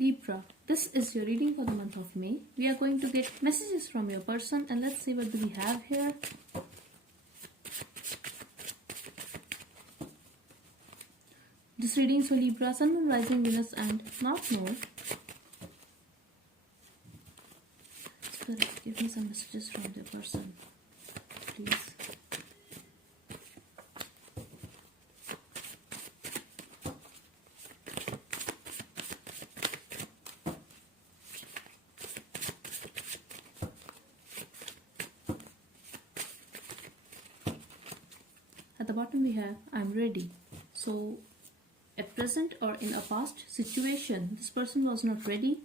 Libra, this is your reading for the month of May. We are going to get messages from your person and let's see what do we have here. This reading for Libra, Sun, Moon, Rising, Venus and North Node. Spirit, give me some messages from your person, please. At the bottom we have, I'm ready. So at present or in a past situation, this person was not ready.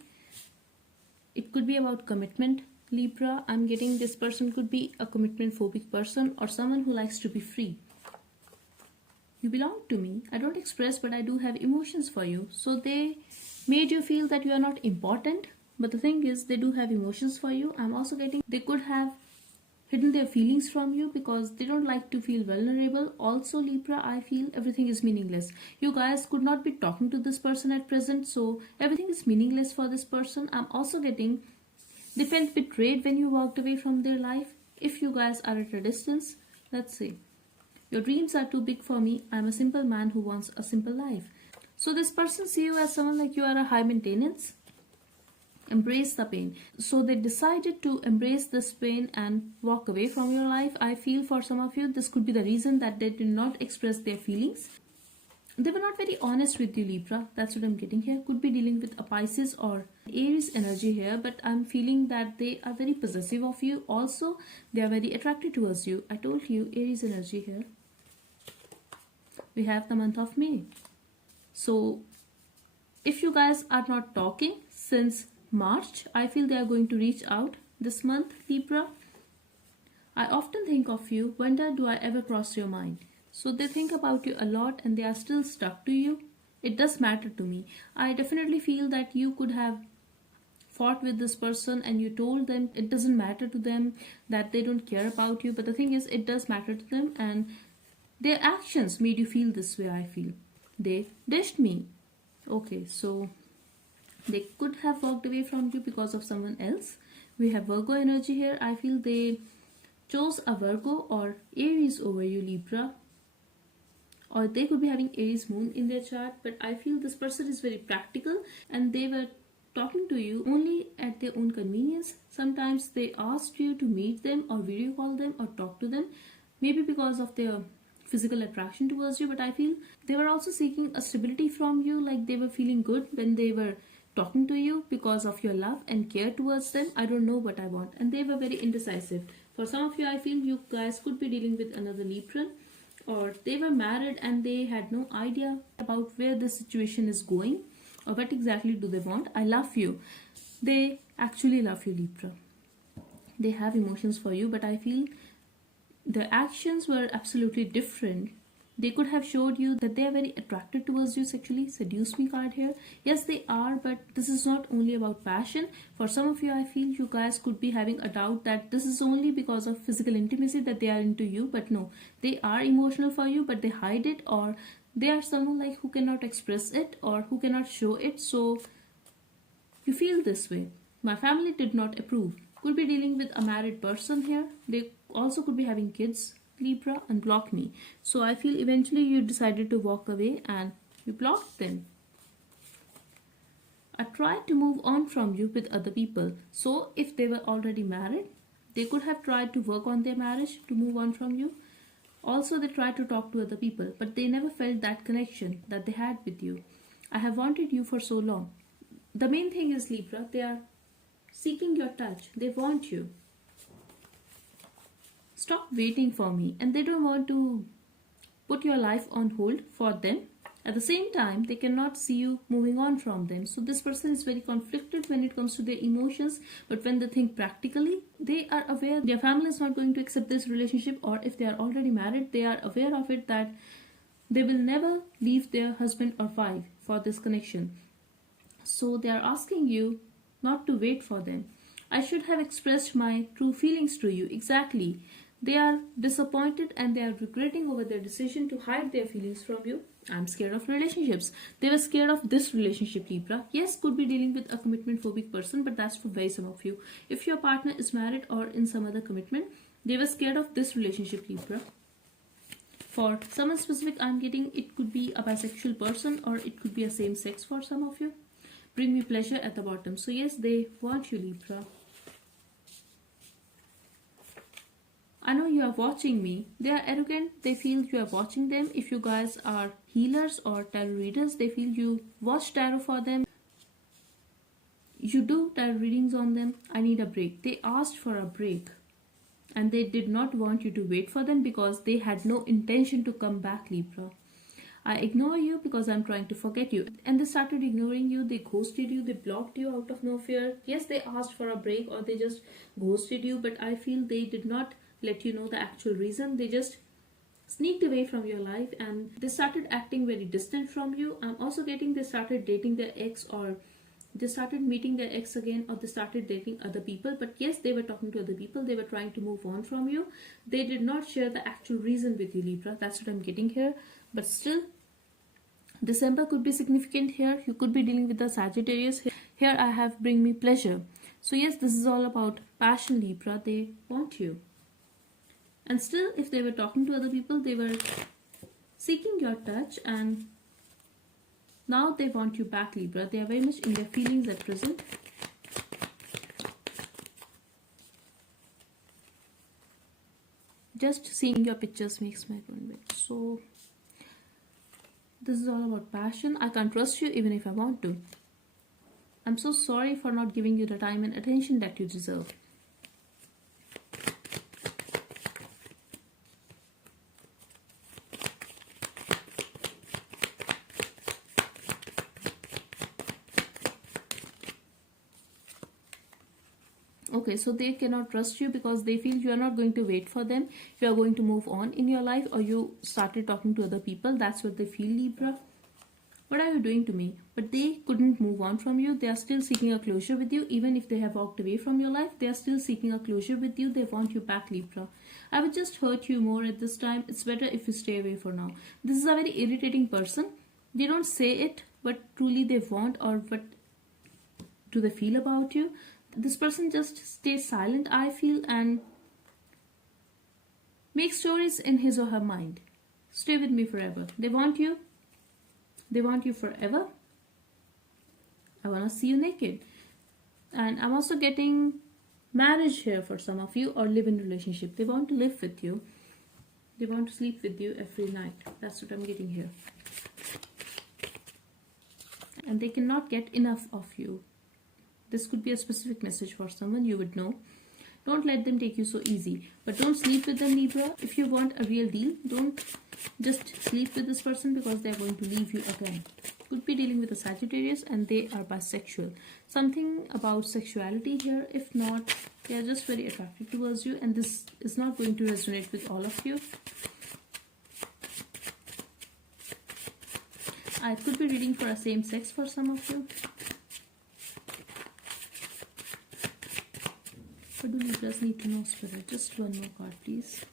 It could be about commitment. Libra, I'm getting this person could be a commitment phobic person or someone who likes to be free. You belong to me. I don't express, but I do have emotions for you. So they made you feel that you are not important. But the thing is, they do have emotions for you. I'm also getting they could have hidden their feelings from you because they don't like to feel vulnerable. Also, Libra, I feel everything is meaningless. You guys could not be talking to this person at present, so everything is meaningless for this person. I'm also getting they felt betrayed when you walked away from their life. If you guys are at a distance, let's see. Your dreams are too big for me. I'm a simple man who wants a simple life. So this person see you as someone like you are a high maintenance. Embrace the pain. So they decided to embrace this pain and walk away from your life. I feel for some of you this could be the reason that they did not express their feelings. They were not very honest with you, Libra. That's what I'm getting here. Could be dealing with a Pisces or Aries energy here, but I'm feeling that they are very possessive of you. Also, they are very attracted towards you. I told you, Aries energy here. We have the month of May. So if you guys are not talking since March, I feel they are going to reach out this month, Libra. I often think of you. Wonder, do I ever cross your mind? So they think about you a lot and they are still stuck to you. It does matter to me. I definitely feel that you could have fought with this person and you told them it doesn't matter to them, that they don't care about you. But the thing is, it does matter to them and their actions made you feel this way, I feel. They dished me. Okay, so they could have walked away from you because of someone else. We have Virgo energy here. I feel they chose a Virgo or Aries over you, Libra. Or they could be having Aries moon in their chart. But I feel this person is very practical and they were talking to you only at their own convenience. Sometimes they asked you to meet them or video call them or talk to them. Maybe because of their physical attraction towards you. But I feel they were also seeking a stability from you. Like they were feeling good when they were talking to you because of your love and care towards them. I don't know what I want. And they were very indecisive. For some of you, I feel you guys could be dealing with another Libra. Or they were married and they had no idea about where the situation is going. Or what exactly do they want. I love you. They actually love you, Libra. They have emotions for you. But I feel the actions were absolutely different. They could have showed you that they are very attracted towards you sexually. Seduce me card here. Yes, they are, but this is not only about passion. For some of you, I feel you guys could be having a doubt that this is only because of physical intimacy that they are into you. But no, they are emotional for you, but they hide it, or they are someone like who cannot express it or who cannot show it. So you feel this way. My family did not approve. Could be dealing with a married person here. They also could be having kids, Libra, and block me. So I feel eventually you decided to walk away and you blocked them. I tried to move on from you with other people. So if they were already married, they could have tried to work on their marriage to move on from you. Also, they tried to talk to other people, but they never felt that connection that they had with you. I have wanted you for so long. The main thing is, Libra, they are seeking your touch. They want you. Stop waiting for me. And they don't want to put your life on hold for them. At the same time, they cannot see you moving on from them. So this person is very conflicted when it comes to their emotions. But when they think practically, they are aware their family is not going to accept this relationship. Or if they are already married, they are aware of it that they will never leave their husband or wife for this connection. So they are asking you not to wait for them. I should have expressed my true feelings to you. Exactly. They are disappointed and they are regretting over their decision to hide their feelings from you. I'm scared of relationships. They were scared of this relationship, Libra. Yes, could be dealing with a commitment phobic person, but that's for very some of you. If your partner is married or in some other commitment, they were scared of this relationship, Libra. For someone specific, I'm getting it could be a bisexual person or it could be a same sex for some of you. Bring me pleasure at the bottom. So yes, they want you, Libra. I know you are watching me. They are arrogant. They feel you are watching them. If you guys are healers or tarot readers, they feel you watch tarot for them. You do tarot readings on them. I need a break. They asked for a break. And they did not want you to wait for them because they had no intention to come back, Libra. I ignore you because I'm trying to forget you. And they started ignoring you. They ghosted you. They blocked you out of no fear. Yes, they asked for a break or they just ghosted you. But I feel they did not let you know the actual reason. They just sneaked away from your life and they started acting very distant from you. I'm also getting they started dating their ex or they started meeting their ex again or they started dating other people. But yes, they were talking to other people. They were trying to move on from you. They did not share the actual reason with you, Libra. That's what I'm getting here. But still, December could be significant here. You could be dealing with the Sagittarius. Here I have bring me pleasure. So yes, this is all about passion, Libra. They want you. And still, if they were talking to other people, they were seeking your touch and now they want you back, Libra. They are very much in their feelings at present. Just seeing your pictures makes my mind wet. So, this is all about passion. I can't trust you even if I want to. I'm so sorry for not giving you the time and attention that you deserve. Okay, so they cannot trust you because they feel you are not going to wait for them. You are going to move on in your life or you started talking to other people. That's what they feel, Libra. What are you doing to me? But they couldn't move on from you. They are still seeking a closure with you. Even if they have walked away from your life, they are still seeking a closure with you. They want you back, Libra. I would just hurt you more at this time. It's better if you stay away for now. This is a very irritating person. They don't say it, but truly they want or what do they feel about you. This person just stays silent, I feel, and makes stories in his or her mind. Stay with me forever. They want you. They want you forever. I want to see you naked. And I'm also getting marriage here for some of you or live in relationship. They want to live with you. They want to sleep with you every night. That's what I'm getting here. And they cannot get enough of you. This could be a specific message for someone you would know. Don't let them take you so easy. But don't sleep with them, Libra. If you want a real deal, don't just sleep with this person because they are going to leave you again. Could be dealing with a Sagittarius and they are bisexual. Something about sexuality here. If not, they are just very attracted towards you and this is not going to resonate with all of you. I could be reading for a same sex for some of you. What do Libras need to know, Spirit? Just one more card, please.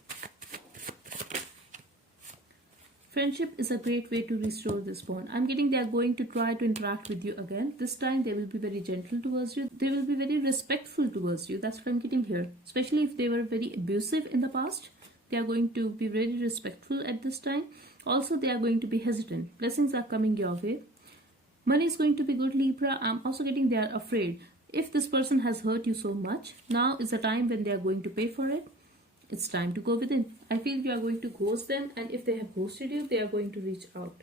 Friendship is a great way to restore this bond. I'm getting they are going to try to interact with you again. This time they will be very gentle towards you. They will be very respectful towards you. That's what I'm getting here. Especially if they were very abusive in the past. They are going to be very respectful at this time. Also, they are going to be hesitant. Blessings are coming your way. Money is going to be good, Libra. I'm also getting they are afraid. If this person has hurt you so much, now is the time when they are going to pay for it. It's time to go within. I feel you are going to ghost them and if they have ghosted you, they are going to reach out.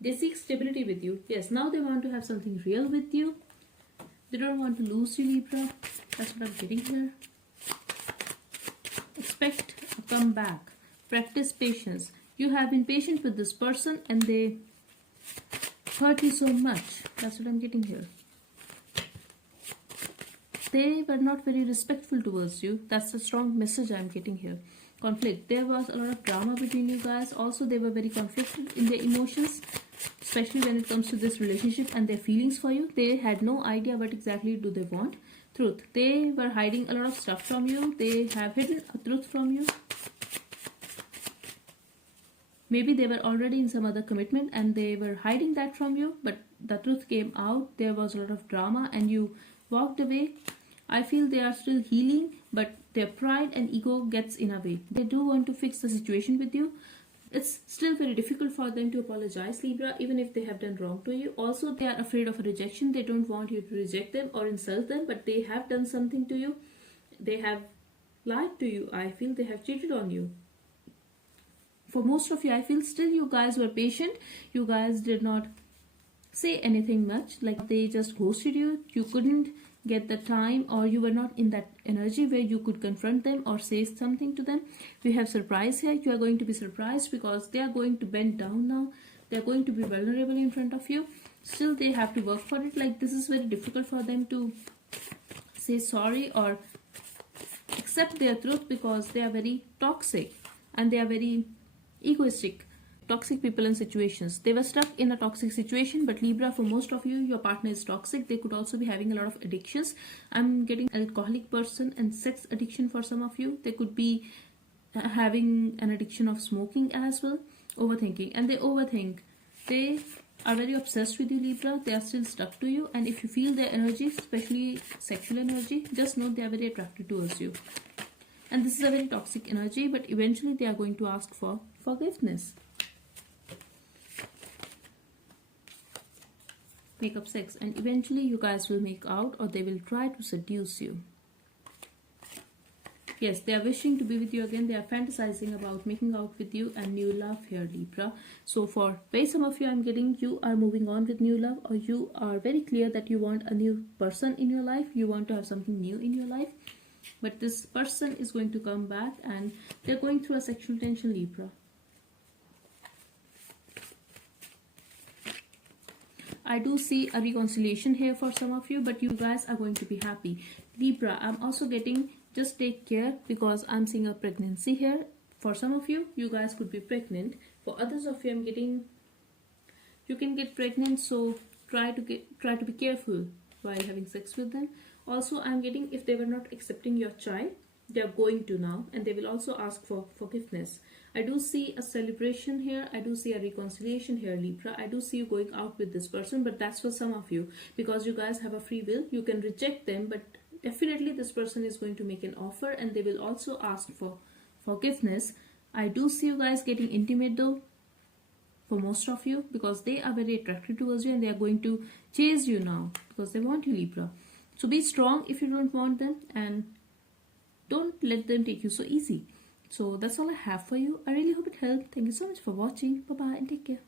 They seek stability with you. Yes, now they want to have something real with you. They don't want to lose you, Libra. That's what I'm getting here. Expect a comeback. Practice patience. You have been patient with this person and they hurt you so much. That's what I'm getting here. They were not very respectful towards you. That's the strong message I'm getting here. Conflict. There was a lot of drama between you guys. Also, they were very conflicted in their emotions, especially when it comes to this relationship and their feelings for you. They had no idea what exactly do they want. Truth. They were hiding a lot of stuff from you. They have hidden a truth from you. Maybe they were already in some other commitment and they were hiding that from you, but the truth came out. There was a lot of drama and you walked away. I feel they are still healing, but their pride and ego gets in a way. They do want to fix the situation with you. It's still very difficult for them to apologize, Libra, even if they have done wrong to you. Also, they are afraid of a rejection. They don't want you to reject them or insult them, but they have done something to you. They have lied to you. I feel they have cheated on you. For most of you, I feel still you guys were patient. You guys did not say anything much. Like they just ghosted you. You couldn't get the time, or you were not in that energy where you could confront them or say something to them. We have surprise here. You are going to be surprised because they are going to bend down now. They are going to be vulnerable in front of you. Still they have to work for it. Like this is very difficult for them to say sorry or accept their truth because they are very toxic and they are very egoistic. Toxic people and situations. They were stuck in a toxic situation, but Libra, for most of you, your partner is toxic. They could also be having a lot of addictions. I'm getting alcoholic person and sex addiction for some of you. They could be having an addiction of smoking as well. Overthinking, and they overthink. They are very obsessed with you, Libra. They are still stuck to you, and if you feel their energy, especially sexual energy, just know they are very attracted towards you. And this is a very toxic energy, but eventually they are going to ask for forgiveness. Make up sex, and eventually you guys will make out, or they will try to seduce you. Yes, they are wishing to be with you again. They are fantasizing about making out with you and new love here, Libra. So for very some of you, I'm getting you are moving on with new love, or you are very clear that you want a new person in your life. You want to have something new in your life. But this person is going to come back and they're going through a sexual tension, Libra. I do see a reconciliation here for some of you, but you guys are going to be happy. Libra, I'm also getting just take care because I'm seeing a pregnancy here. For some of you, you guys could be pregnant. For others of you, I'm getting you can get pregnant, so try to be careful while having sex with them. Also, I'm getting if they were not accepting your child, they are going to now, and they will also ask for forgiveness. I do see a celebration here. I do see a reconciliation here, Libra. I do see you going out with this person, but that's for some of you because you guys have a free will. You can reject them, but definitely this person is going to make an offer and they will also ask for forgiveness. I do see you guys getting intimate though for most of you because they are very attracted towards you and they are going to chase you now because they want you, Libra. So be strong if you don't want them and don't let them take you so easy. So that's all I have for you. I really hope it helped. Thank you so much for watching. Bye bye and take care.